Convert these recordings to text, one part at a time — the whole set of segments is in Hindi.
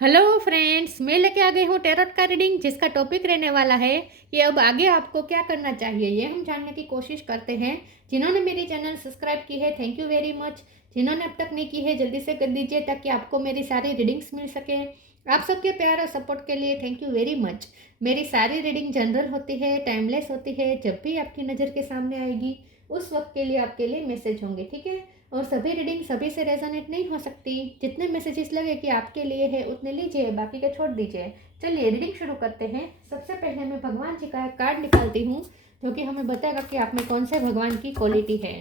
हेलो फ्रेंड्स, मैं लेके आ गई हूँ टेरोट का रीडिंग, जिसका टॉपिक रहने वाला है कि अब आगे आपको क्या करना चाहिए। ये हम जानने की कोशिश करते हैं। जिन्होंने मेरी चैनल सब्सक्राइब की है, थैंक यू वेरी मच। जिन्होंने अब तक नहीं की है, जल्दी से कर दीजिए ताकि आपको मेरी सारी रीडिंग्स मिल सके। आप सबके प्यार और सपोर्ट के लिए थैंक यू वेरी मच। मेरी सारी रीडिंग जनरल होती है, टाइमलेस होती है। जब भी आपकी नज़र के सामने आएगी उस वक्त के लिए आपके लिए मैसेज होंगे, ठीक है। और सभी रीडिंग सभी से रेजोनेट नहीं हो सकती। जितने मैसेजेस लगे कि आपके लिए है उतने लीजिए, बाकी के छोड़ दीजिए। चलिए रीडिंग शुरू करते हैं। सबसे पहले मैं भगवान जी का एक कार्ड निकालती हूँ, जो कि हमें बताएगा कि आप में कौन से भगवान की क्वालिटी है।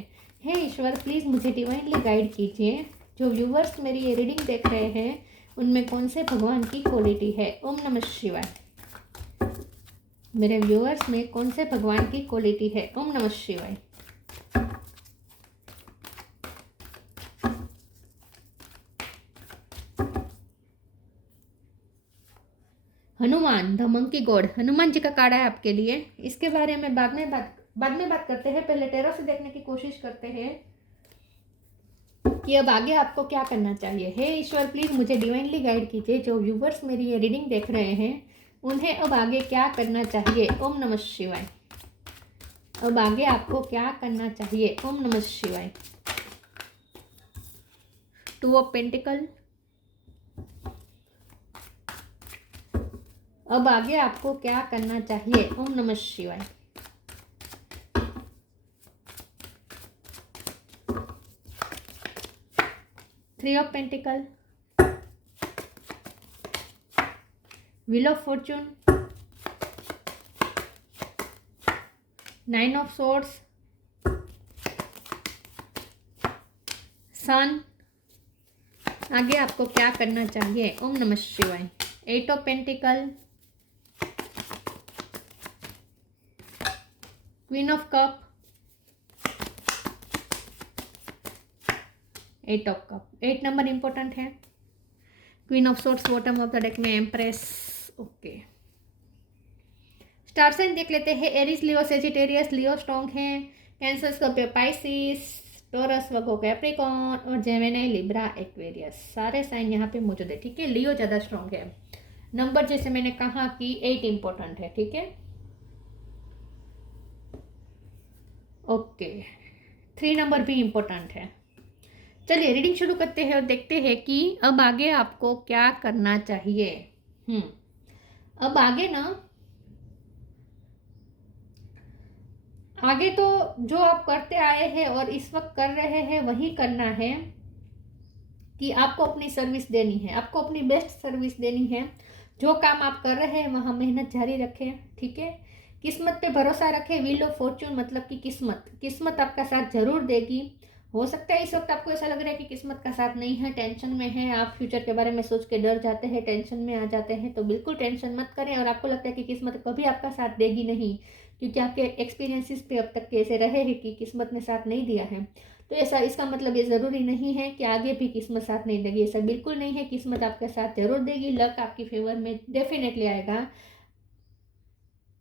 हे ईश्वर, प्लीज़ मुझे डिवाइनली गाइड कीजिए। जो व्यूवर्स मेरी ये रीडिंग देख रहे हैं उनमें कौन से भगवान की क्वालिटी है। ओम नमः शिवाय। मेरे व्यूवर्स में कौन से भगवान की क्वालिटी है। ओम नमः शिवाय। Hanuman, the monkey god, Hanuman ji का कार्ड है आपके लिए। इसके बारे में बाद में बात करते हैं। पहले टेरो से देखने की कोशिश करते हैं कि अब आगे आपको क्या करना चाहिए। हे ईश्वर, प्लीज़ मुझे डिवाइनली गाइड कीजिए। जो व्यूवर्स मेरी ये रीडिंग देख रहे हैं उन्हें अब आगे क्या करना चाहिए। ओम नमः शिवाय। अब आगे आपको क्या करना चाहिए। ओम नमः शिवाय। Two of pentacle. अब आगे आपको क्या करना चाहिए। ओम नमः शिवाय। Three of pentacle, wheel of fortune, nine of swords, sun. आगे आपको क्या करना चाहिए। ओम नमः शिवाय। Eight of pentacle, queen of cup, eight of cup. 8 number important है। Queen of swords bottom of the deck में, एम्प्रेस। ओके, स्टार साइन देख लेते हैं। Aries, Leo, Sagittarius. Leo strong है। कैंसर, स्कॉर्पियो, पाइसिस, टॉरस, वर्गो, कैप्रिकॉर्न और जेमिनी, लिब्रा, एक्वेरियस। सारे साइन यहाँ पे मौजूद है, ठीक है। लियो ज़्यादा स्ट्रॉन्ग है। नंबर जैसे मैंने कहा कि 8 इंपॉर्टेंट है, ठीक है। ओके, 3 नंबर भी इंपॉर्टेंट है। चलिए रीडिंग शुरू करते हैं और देखते हैं कि अब आगे आपको क्या करना चाहिए। अब आगे ना, आगे तो जो आप करते आए हैं और इस वक्त कर रहे हैं वही करना है। कि आपको अपनी सर्विस देनी है, आपको अपनी बेस्ट सर्विस देनी है। जो काम आप कर रहे हैं वहाँ मेहनत जारी रखें, ठीक है। किस्मत पे भरोसा रखें। व्हील ऑफ फॉर्चून मतलब कि किस्मत आपका साथ जरूर देगी। हो सकता है इस वक्त आपको ऐसा लग रहा है कि किस्मत का साथ नहीं है, टेंशन में है आप, फ्यूचर के बारे में सोच के डर जाते हैं, टेंशन में आ जाते हैं। तो बिल्कुल टेंशन मत करें। और आपको लगता है कि किस्मत कभी आपका साथ देगी नहीं, क्योंकि आपके एक्सपीरियंसेस पे अब तक के ऐसे रहे हैं कि किस्मत ने साथ नहीं दिया है। तो ऐसा, इसका मतलब ये ज़रूरी नहीं है कि आगे भी किस्मत साथ नहीं देगी। ऐसा बिल्कुल नहीं है। किस्मत आपके साथ जरूर देगी। लक आपकी फेवर में डेफिनेटली आएगा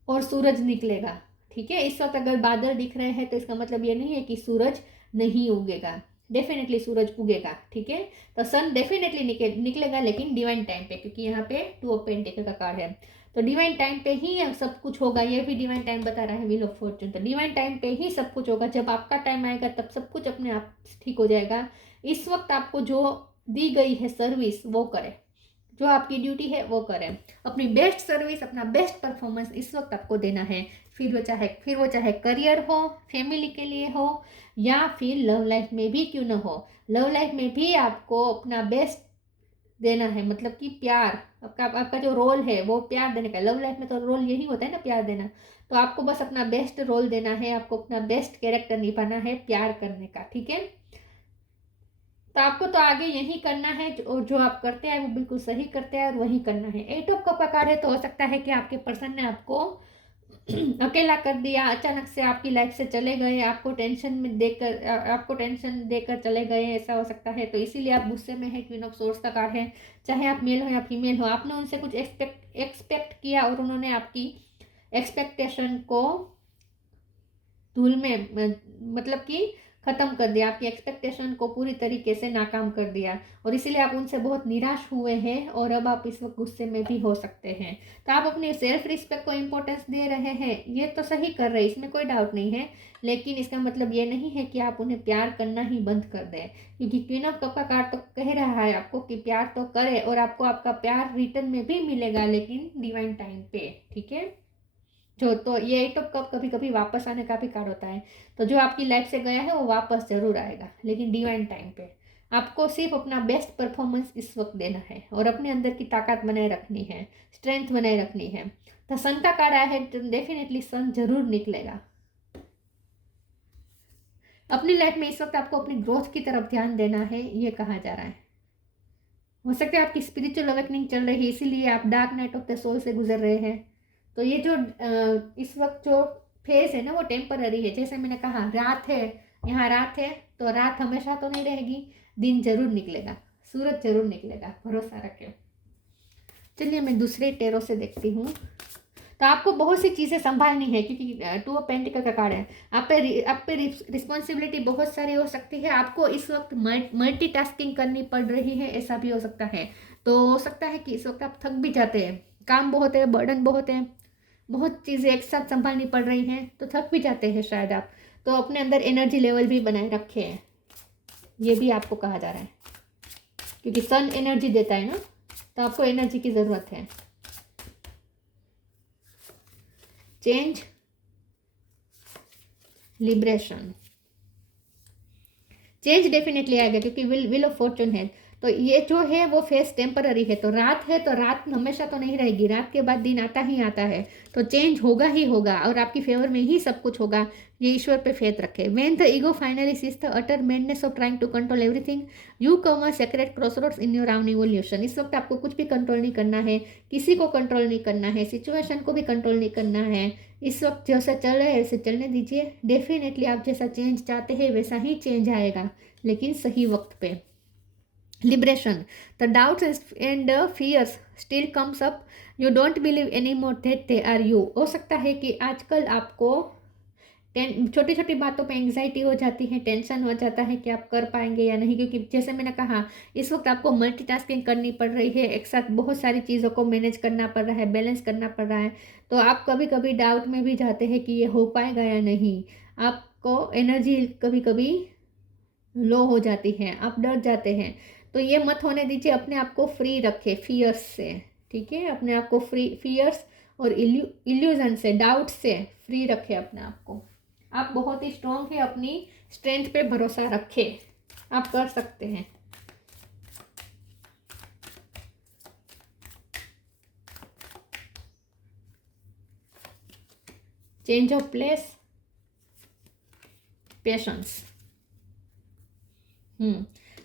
और सूरज निकलेगा, ठीक है। इस वक्त अगर बादल दिख रहे हैं तो इसका मतलब ये नहीं है कि सूरज नहीं उगेगा। डेफिनेटली सूरज उगेगा, ठीक है। तो सन डेफिनेटली निकलेगा, लेकिन डिवाइन टाइम पे, क्योंकि यहाँ पे टू ऑफ पेंटिकल का कार्ड है। तो डिवाइन टाइम पे ही सब कुछ होगा। ये भी डिवाइन टाइम बता रहा है, व्हील ऑफ फॉर्चून। तो डिवाइन टाइम पे ही सब कुछ होगा। जब आपका टाइम आएगा तब सब कुछ अपने आप ठीक हो जाएगा। इस वक्त आपको जो दी गई है सर्विस वो करें, जो आपकी ड्यूटी है वो करें। अपनी बेस्ट सर्विस, अपना बेस्ट परफॉर्मेंस इस वक्त आपको देना है। फिर वो चाहे करियर हो, फैमिली के लिए हो, या फिर लव लाइफ में भी क्यों ना हो। लव लाइफ में भी आपको अपना बेस्ट देना है, मतलब कि प्यार, आपका जो रोल है वो प्यार देने का। लव लाइफ में तो रोल यही होता है ना, प्यार देना। तो आपको बस अपना बेस्ट रोल देना है, आपको अपना बेस्ट कैरेक्टर निभाना है प्यार करने का, ठीक है। तो आपको तो आगे यही करना है, और जो आप करते हैं वो बिल्कुल सही करते हैं और वही करना है। एट ऑफ कप का कार्ड है, तो हो सकता है कि आपके पर्सन ने आपको अकेला कर दिया, अचानक से आपकी लाइफ से चले गए, आपको टेंशन देकर चले गए, ऐसा हो सकता है। तो इसीलिए आप गुस्से में है। क्वीन ऑफ सोर्स का कार्ड है। चाहे आप मेल हो या फीमेल हो, आपने उनसे कुछ एक्सपेक्ट किया और उन्होंने आपकी एक्सपेक्टेशन को धूल में, मतलब कि ख़त्म कर दिया, आपकी एक्सपेक्टेशन को पूरी तरीके से नाकाम कर दिया और इसीलिए आप उनसे बहुत निराश हुए हैं और अब आप इस वक्त गुस्से में भी हो सकते हैं। तो आप अपने सेल्फ रिस्पेक्ट को इम्पोर्टेंस दे रहे हैं, ये तो सही कर रहे हैं, इसमें कोई डाउट नहीं है, लेकिन इसका मतलब ये नहीं है कि आप उन्हें प्यार करना ही बंद कर दें, क्योंकि क्वीन ऑफ कप का कार्ड तो कह रहा है आपको कि प्यार तो करे और आपको आपका प्यार रिटर्न में भी मिलेगा, लेकिन डिवाइन टाइम पे, ठीक है। जो तो ये एट ऑफ कप कभी कभी वापस आने का भी कार्ड होता है, तो जो आपकी लाइफ से गया है वो वापस जरूर आएगा, लेकिन डिवाइन टाइम पे। आपको सिर्फ अपना बेस्ट परफॉर्मेंस इस वक्त देना है और अपने अंदर की ताकत बनाए रखनी है, स्ट्रेंथ बनाए रखनी है। तो सन का कार्ड आया है, तो डेफिनेटली सन जरूर निकलेगा। अपनी लाइफ में इस वक्त आपको अपनी ग्रोथ की तरफ ध्यान देना है, ये कहा जा रहा है। हो सकता है आपकी स्पिरिचुअल अवेकनिंग चल रही है, इसीलिए आप dark night of the soul से गुजर रहे हैं। तो ये जो इस वक्त जो फेज है ना वो टेम्पररी है, जैसे मैंने कहा रात है, यहाँ रात है तो रात हमेशा तो नहीं रहेगी, दिन जरूर निकलेगा, सूरज जरूर निकलेगा, भरोसा रखें। चलिए मैं दूसरे टेरो से देखती हूँ। तो आपको बहुत सी चीज़ें संभालनी है, क्योंकि टू ऑफ पेंटिकल का कार्ड है, आप पे रिस्पॉन्सिबिलिटी बहुत सारी हो सकती है, आपको इस वक्त मल्टीटास्किंग करनी पड़ रही है, ऐसा भी हो सकता है। तो हो सकता है कि इस वक्त आप थक भी जाते हैं, काम बहुत है, बर्डन बहुत है, बहुत चीज़ें एक साथ संभालनी पड़ रही हैं, तो थक भी जाते हैं शायद आप। तो अपने अंदर एनर्जी लेवल भी बनाए रखे हैं, ये भी आपको कहा जा रहा है, क्योंकि सन एनर्जी देता है ना, तो आपको एनर्जी की ज़रूरत है। चेंज, लिबरेशन, चेंज डेफिनेटली आएगा, क्योंकि विल ऑफ फॉर्चून है। तो ये जो है वो फेस टेम्पररी है, तो रात है तो रात हमेशा तो नहीं रहेगी, रात के बाद दिन आता ही आता है, तो चेंज होगा ही होगा और आपकी फेवर में ही सब कुछ होगा, ये ईश्वर पे फेथ रखे। When the ego finally cease the utter madness of trying to control everything, you come a sacred crossroads in your own evolution. इस वक्त आपको कुछ भी कंट्रोल नहीं करना है, किसी को कंट्रोल नहीं करना है, सिचुएशन को भी कंट्रोल नहीं करना है। इस वक्त जैसा चल रहा है वैसे चलने दीजिए, डेफिनेटली आप जैसा चेंज चाहते हैं वैसा ही चेंज आएगा, लेकिन सही वक्त पे। Liberation, the doubts and fears still comes up, you don't believe any more that they are you. हो सकता है कि आजकल आपको छोटी छोटी बातों पे एंग्जाइटी हो जाती है, टेंशन हो जाता है कि आप कर पाएंगे या नहीं, क्योंकि जैसे मैंने कहा इस वक्त आपको मल्टीटास्किंग करनी पड़ रही है, एक साथ बहुत सारी चीज़ों को मैनेज करना पड़ रहा है, बैलेंस करना पड़ रहा है। तो आप कभी कभी डाउट में भी जाते हैं कि ये हो पाएगा या नहीं, आपको एनर्जी कभी कभी लो हो जाती है, आप डर जाते हैं, तो ये मत होने दीजिए। अपने आप को फ्री रखें फियर्स से, ठीक है, अपने आप को फ्री, फियर्स और इल्यूजन से, डाउट से फ्री रखें अपने आप को। आप बहुत ही स्ट्रॉन्ग है, अपनी स्ट्रेंथ पे भरोसा रखें, आप कर सकते हैं। Change of place, patience.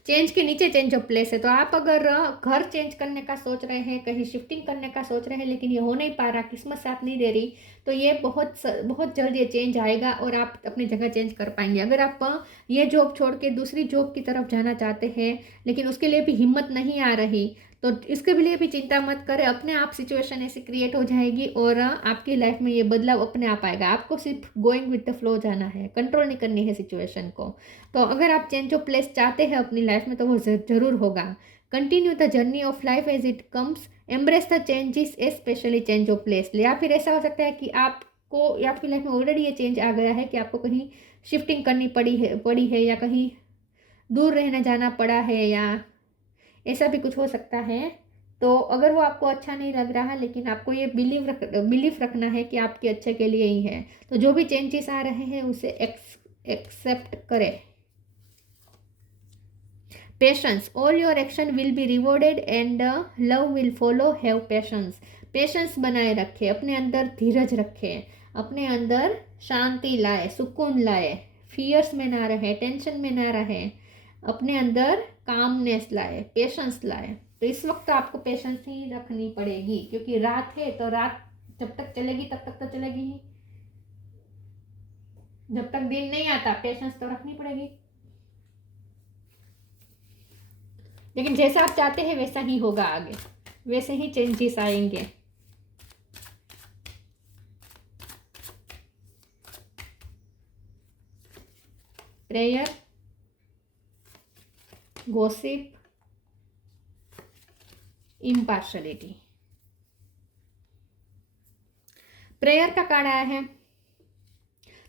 Change के नीचे चेंज ऑफ प्लेस है, तो आप अगर घर चेंज करने का सोच रहे हैं, कहीं शिफ्टिंग करने का सोच रहे हैं, लेकिन ये हो नहीं पा रहा, किस्मत साथ नहीं दे रही, तो ये बहुत जल्द ये चेंज आएगा और आप अपनी जगह चेंज कर पाएंगे। अगर आप ये जॉब छोड़ के दूसरी जॉब की तरफ जाना चाहते हैं, लेकिन उसके लिए भी हिम्मत नहीं आ रही, तो इसके लिए भी चिंता मत करें, अपने आप सिचुएशन ऐसी क्रिएट हो जाएगी और आपकी लाइफ में ये बदलाव अपने आप आएगा। आपको सिर्फ गोइंग विद द फ्लो जाना है, कंट्रोल नहीं करनी है सिचुएशन को। तो अगर आप चेंज ऑफ प्लेस चाहते हैं अपनी लाइफ में, तो वो जरूर होगा। Continue the journey of life as it comes, embrace the changes specially change of place. या फिर ऐसा हो सकता है कि आपको आपकी लाइफ में ऑलरेडी ये चेंज आ गया है कि आपको कहीं शिफ्टिंग करनी पड़ी है या कहीं दूर रहने जाना पड़ा है, या ऐसा भी कुछ हो सकता है। तो अगर वो आपको अच्छा नहीं लग रहा, लेकिन आपको ये बिलीफ रखना है कि आपके अच्छे के लिए ही है, तो जो भी चेंजेस आ रहे हैं उसे एक्सेप्ट करें। Patience, all your action will be rewarded and love will follow, have patience. Patience बनाए रखें, अपने अंदर धीरज रखें, अपने अंदर शांति लाए, सुकून लाए, फियर्स में ना रहे, टेंशन में ना रहे, अपने अंदर कामनेस लाए, पेशेंस लाए। तो इस वक्त आपको पेशेंस ही रखनी पड़ेगी, क्योंकि रात है तो रात जब तक चलेगी तब तक तो चलेगी ही, जब तक दिन नहीं आता पेशेंस तो रखनी पड़ेगी। लेकिन जैसा आप चाहते हैं वैसा ही होगा, आगे वैसे ही चेंजेस आएंगे। Prayer, gossip, impartiality. प्रेयर का कार्ड आया है।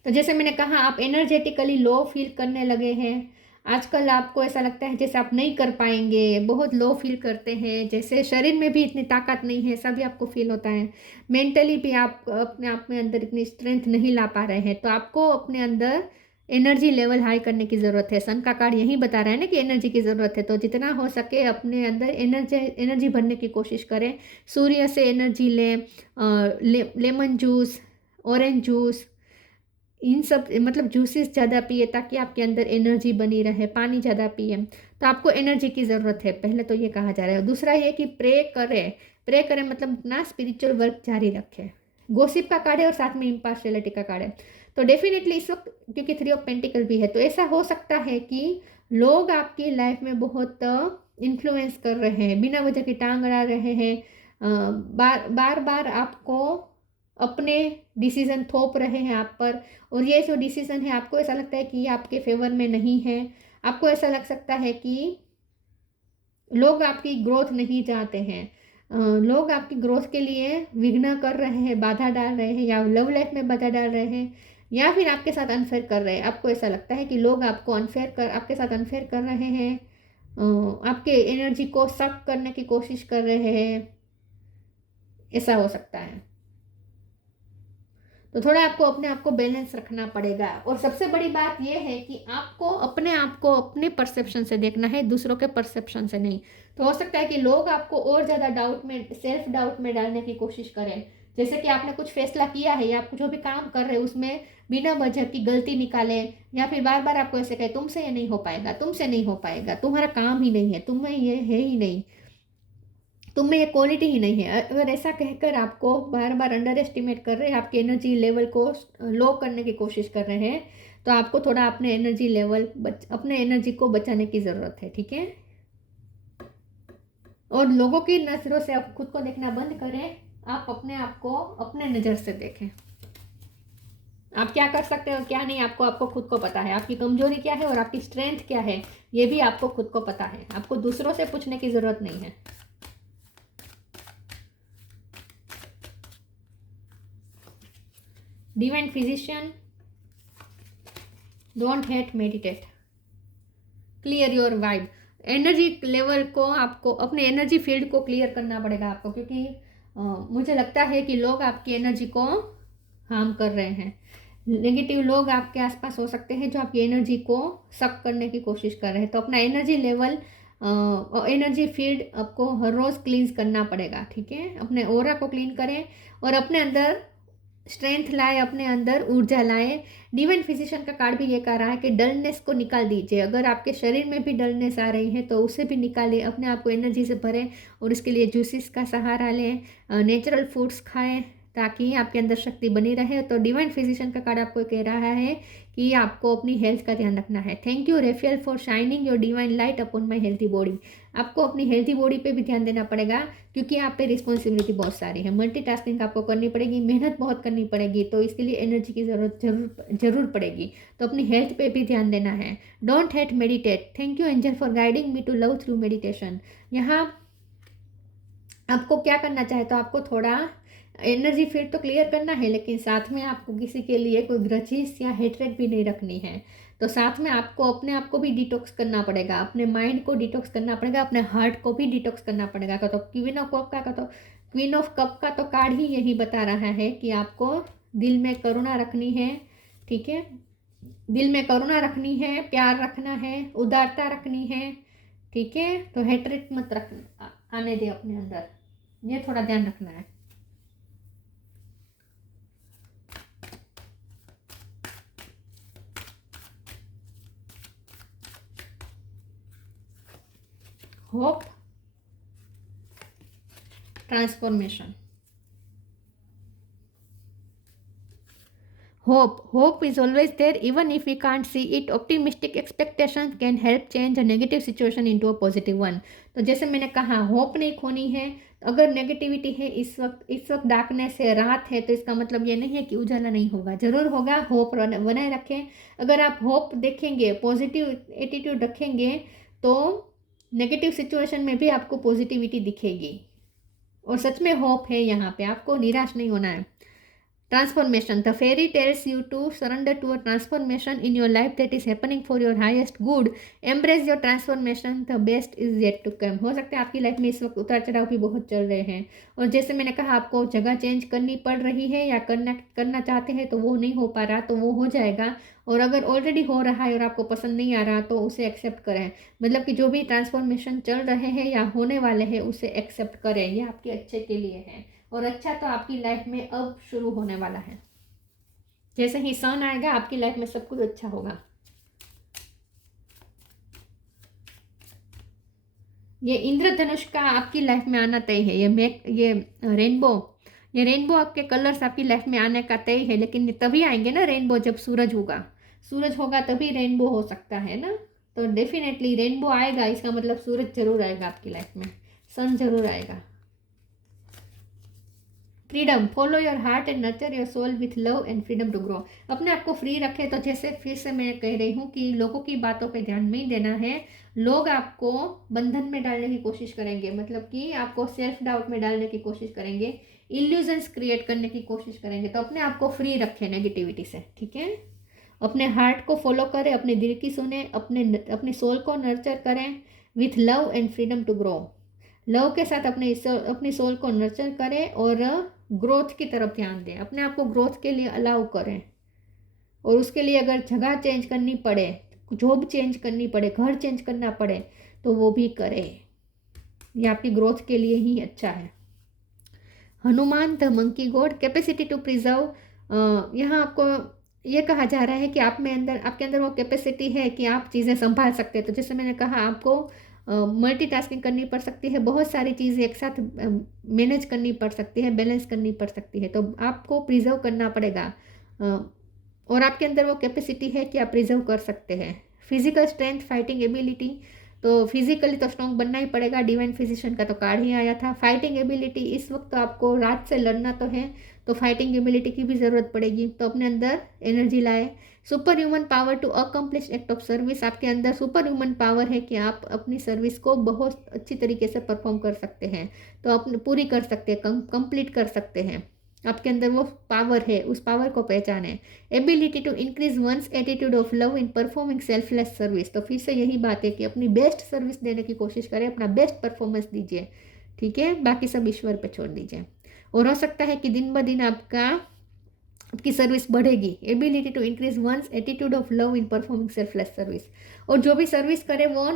तो जैसे मैंने कहा, आप एनर्जेटिकली लो फील करने लगे हैं आजकल। आपको ऐसा लगता है जैसे आप नहीं कर पाएंगे, बहुत लो फील करते हैं, जैसे शरीर में भी इतनी ताकत नहीं है, ऐसा भी आपको फील होता है। मेंटली भी आप अपने आप में अंदर इतनी स्ट्रेंथ नहीं ला पा रहे हैं। तो आपको अपने अंदर एनर्जी लेवल हाई करने की ज़रूरत है। सन का कार्ड यही बता रहा है ना कि एनर्जी की ज़रूरत है। तो जितना हो सके अपने अंदर एनर्जी भरने की कोशिश करें। सूर्य से एनर्जी लें, लेमन जूस, ऑरेंज जूस, इन सब मतलब जूसेस ज़्यादा पिए ताकि आपके अंदर एनर्जी बनी रहे। पानी ज़्यादा पिए। तो आपको एनर्जी की ज़रूरत है, पहले तो ये कहा जा रहा है। दूसरा ये कि प्रे करें। प्रे करें मतलब अपना स्पिरिचुअल वर्क जारी रखें। गॉसिप का कार्ड है और साथ में इम्पार्शियलिटी का कार्ड है। तो डेफिनेटली इस वक्त, क्योंकि 3 ऑफ पेंटिकल भी है, तो ऐसा हो सकता है कि लोग आपकी लाइफ में बहुत इन्फ्लुएंस कर रहे हैं, बिना वजह की टांग अड़ा रहे हैं, बार बार आपको अपने डिसीज़न थोप रहे हैं आप पर। और ये जो डिसीज़न है आपको ऐसा लगता है कि ये आपके फेवर में नहीं है। आपको ऐसा लग सकता है कि लोग आपकी ग्रोथ नहीं चाहते हैं, लोग आपकी ग्रोथ के लिए विघ्न कर रहे हैं, बाधा डाल रहे हैं, या लव लाइफ में बाधा डाल रहे हैं, या फिर आपके साथ अनफेयर कर रहे हैं। आपको ऐसा लगता है कि लोग आपके साथ अनफेयर कर रहे हैं, आपके एनर्जी को सक करने की कोशिश कर रहे हैं। ऐसा हो सकता है। तो थोड़ा आपको अपने आप को बैलेंस रखना पड़ेगा। और सबसे बड़ी बात यह है कि आपको अपने परसेप्शन से देखना है, दूसरों के परसेप्शन से नहीं। तो हो सकता है कि लोग आपको और ज़्यादा सेल्फ डाउट में डालने की कोशिश करें। जैसे कि आपने कुछ फैसला किया है या आप जो भी काम कर रहे हैं उसमें बिना वजह की गलती निकालें, या फिर बार बार आपको ऐसे कहे तुमसे ये नहीं हो पाएगा, तुमसे नहीं हो पाएगा, तुम्हारा काम ही नहीं है, तुम्हें ये है ही नहीं, तुम में ये क्वालिटी ही नहीं है। अगर ऐसा कहकर आपको बार बार अंडर एस्टिमेट कर रहे हैं, आपके एनर्जी लेवल को लो करने की कोशिश कर रहे हैं, तो आपको थोड़ा अपने एनर्जी को बचाने की ज़रूरत है। ठीक है। और लोगों की नज़रों से आप खुद को देखना बंद करें। आप अपने आप को अपने नज़र से देखें। आप क्या कर सकते हो क्या नहीं, आपको खुद को पता है। आपकी कमजोरी क्या है और आपकी स्ट्रेंथ क्या है, ये भी आपको खुद को पता है। आपको दूसरों से पूछने की ज़रूरत नहीं है। Divine physician, don't hate, meditate, clear your vibe. Energy level को आपको अपने एनर्जी फील्ड को क्लियर करना पड़ेगा आपको, क्योंकि मुझे लगता है कि लोग आपकी एनर्जी को हार्म कर रहे हैं। नेगेटिव लोग आपके आसपास हो सकते हैं जो आपकी एनर्जी को सक करने की कोशिश कर रहे हैं। तो अपना एनर्जी लेवल, एनर्जी फील्ड आपको हर रोज़ क्लींस करना पड़ेगा। ठीक है। अपने ऑरा को क्लीन करें और अपने अंदर स्ट्रेंथ लाए, अपने अंदर ऊर्जा लाए। डिवाइन फिजिशियन का कार्ड भी ये कह रहा है कि डलनेस को निकाल दीजिए। अगर आपके शरीर में भी डलनेस आ रही है तो उसे भी निकालिए, अपने आप को एनर्जी से भरें। और इसके लिए जूसेस का सहारा लें, नेचुरल फूड्स खाएं ताकि आपके अंदर शक्ति बनी रहे। तो डिवाइन फिजिशियन का कार्ड आपको कह रहा है कि आपको अपनी हेल्थ का ध्यान रखना है। Thank you रेफेल for shining your divine light upon my healthy body. आपको अपनी हेल्थी बॉडी पे भी ध्यान देना पड़ेगा, क्योंकि आप पे रिस्पॉन्सिबिलिटी बहुत सारी है। मल्टीटास्किंग आपको करनी पड़ेगी, मेहनत बहुत करनी पड़ेगी, तो इसके लिए एनर्जी की ज़रूरत जरूर पड़ेगी। तो अपनी हेल्थ पे भी ध्यान देना है। Don't hate, meditate. Thank you angel for guiding me to love through meditation. यहाँ आपको क्या करना चाहे तो आपको थोड़ा एनर्जी फील्ड तो क्लियर करना है, लेकिन साथ में आपको किसी के लिए कोई ग्रजेस या हेट्रेड भी नहीं रखनी है। तो साथ में आपको अपने आप को भी डिटॉक्स करना पड़ेगा, अपने माइंड को डिटॉक्स करना पड़ेगा, अपने हार्ट को भी डिटॉक्स करना पड़ेगा। तो क्वीन ऑफ कप का तो कार्ड ही यही बता रहा है कि आपको दिल में करुणा रखनी है। ठीक है। दिल में करुणा रखनी है, प्यार रखना है, उदारता रखनी है। ठीक है। तो हेट्रेड मत रखना आने दे अपने अंदर, ये थोड़ा ध्यान रखना है। Hope, transformation. Hope is always there even if we can't see it. Optimistic expectations can help change a negative situation into a positive one. तो जैसे मैंने कहा, होप नहीं खोनी है। अगर नेगेटिविटी है इस वक्त डार्कनेस है, रात है, तो इसका मतलब ये नहीं है कि उजाला नहीं होगा, जरूर होगा। होप बनाए रखें। अगर आप होप देखेंगे, पॉजिटिव एटीट्यूड रखेंगे, तो नेगेटिव सिचुएशन में भी आपको पॉजिटिविटी दिखेगी और सच में होप है यहाँ पे, आपको निराश नहीं होना है। Transformation. The fairy tells you to surrender to a transformation in your life that is happening for your highest good. Embrace your transformation. The best is yet to come. हो सकता है आपकी लाइफ में इस वक्त उतार चढ़ाव भी बहुत चल रहे हैं और जैसे मैंने कहा आपको जगह चेंज करनी पड़ रही है या करना चाहते हैं तो वो नहीं हो पा रहा, तो वो हो जाएगा। और अगर ऑलरेडी हो रहा है और आपको पसंद नहीं आ रहा तो उसे एक्सेप्ट करें। मतलब कि जो भी ट्रांसफॉर्मेशन चल रहे हैं या होने वाले हैं उसे एक्सेप्ट करें, ये आपके अच्छे के लिए है। और अच्छा तो आपकी लाइफ में अब शुरू होने वाला है। जैसे ही सन आएगा आपकी लाइफ में सब कुछ अच्छा होगा। ये इंद्रधनुष का आपकी लाइफ में आना तय है। ये रेनबो आपके कलर्स आपकी लाइफ में आने का तय है, लेकिन तभी आएंगे ना रेनबो जब सूरज होगा तभी रेनबो हो सकता है ना। तो डेफिनेटली रेनबो आएगा, इसका मतलब सूरज जरूर आएगा आपकी लाइफ में, सन जरूर आएगा। Freedom, follow your heart and nurture your soul with love and freedom to grow. अपने आप को फ्री रखें। तो जैसे फिर से मैं कह रही हूँ कि लोगों की बातों पे ध्यान नहीं देना है। लोग आपको बंधन में डालने की कोशिश करेंगे, मतलब कि आपको सेल्फ डाउट में डालने की कोशिश करेंगे, इल्यूजन्स क्रिएट करने की कोशिश करेंगे। तो अपने आप को फ्री रखें नेगेटिविटी से, ठीक है। अपने हार्ट को फॉलो करें, अपने दिल की सुने, अपने सोल को नर्चर करें with love and freedom to grow. Love के साथ अपनी सोल को नर्चर करें और ग्रोथ की तरफ ध्यान दें। अपने आप को ग्रोथ के लिए अलाउ करें और उसके लिए अगर जगह चेंज करनी पड़े, जॉब चेंज करनी पड़े, घर चेंज करना पड़े तो वो भी करें। ये आपकी ग्रोथ के लिए ही अच्छा है। Hanuman the monkey god, capacity to preserve. यहाँ आपको ये कहा जा रहा है कि आपके अंदर वो कैपेसिटी है कि आप चीज़ें संभाल सकते हैं। तो जैसे मैंने कहा आपको मल्टीटास्किंग करनी पड़ सकती है, बहुत सारी चीज़ें एक साथ मैनेज करनी पड़ सकती है, बैलेंस करनी पड़ सकती है। तो आपको प्रिजर्व करना पड़ेगा और आपके अंदर वो कैपेसिटी है कि आप प्रिजर्व कर सकते हैं। फिजिकल स्ट्रेंथ, फाइटिंग एबिलिटी, तो फिजिकली तो स्ट्रॉन्ग बनना ही पड़ेगा। डिवाइन फिजिशियन का तो कार्ड ही आया था। फाइटिंग एबिलिटी, इस वक्त तो आपको रात से लड़ना तो है, तो फाइटिंग एबिलिटी की भी ज़रूरत पड़ेगी, तो अपने अंदर एनर्जी लाए। Super human power to accomplish act of service, आपके अंदर सुपर ह्यूमन पावर है कि आप अपनी सर्विस को बहुत अच्छी तरीके से परफॉर्म कर सकते हैं, तो अपने पूरी कर सकते हैं, कंप्लीट कर सकते हैं। आपके अंदर वो पावर है, उस पावर को पहचाने। Ability to increase one's attitude of love in performing selfless service, तो फिर से यही बात है कि अपनी बेस्ट सर्विस देने की कोशिश करें, अपना बेस्ट परफॉर्मेंस दीजिए, ठीक है। बाकी सब ईश्वर पे छोड़ दीजिए। और हो सकता है कि दिन ब दिन आपकी सर्विस बढ़ेगी। Ability to increase one's attitude of love in performing selfless service, और जो भी सर्विस करे वो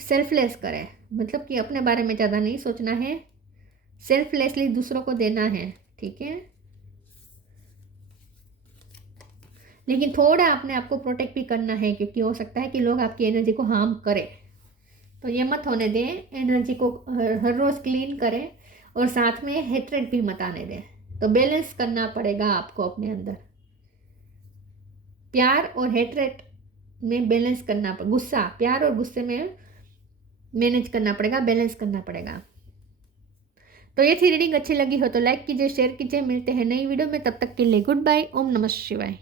सेल्फलेस करे, मतलब कि अपने बारे में ज़्यादा नहीं सोचना है, सेल्फलेसली दूसरों को देना है, ठीक है। लेकिन थोड़ा अपने आप को प्रोटेक्ट भी करना है, क्योंकि हो सकता है कि लोग आपकी एनर्जी को हार्म करें, तो ये मत होने दें। एनर्जी को हर रोज़ क्लीन करें और साथ में हेट्रेड भी मत आने दें। तो बैलेंस करना पड़ेगा आपको अपने अंदर, प्यार और हेट्रेड में बैलेंस करना पड़ेगा। गुस्सा, प्यार और गुस्से में मैनेज करना पड़ेगा, बैलेंस करना पड़ेगा। तो ये थी रीडिंग। अच्छी लगी हो तो लाइक कीजिए, शेयर कीजिए। मिलते हैं नई वीडियो में, तब तक के लिए गुड बाय। ओम नमः शिवाय।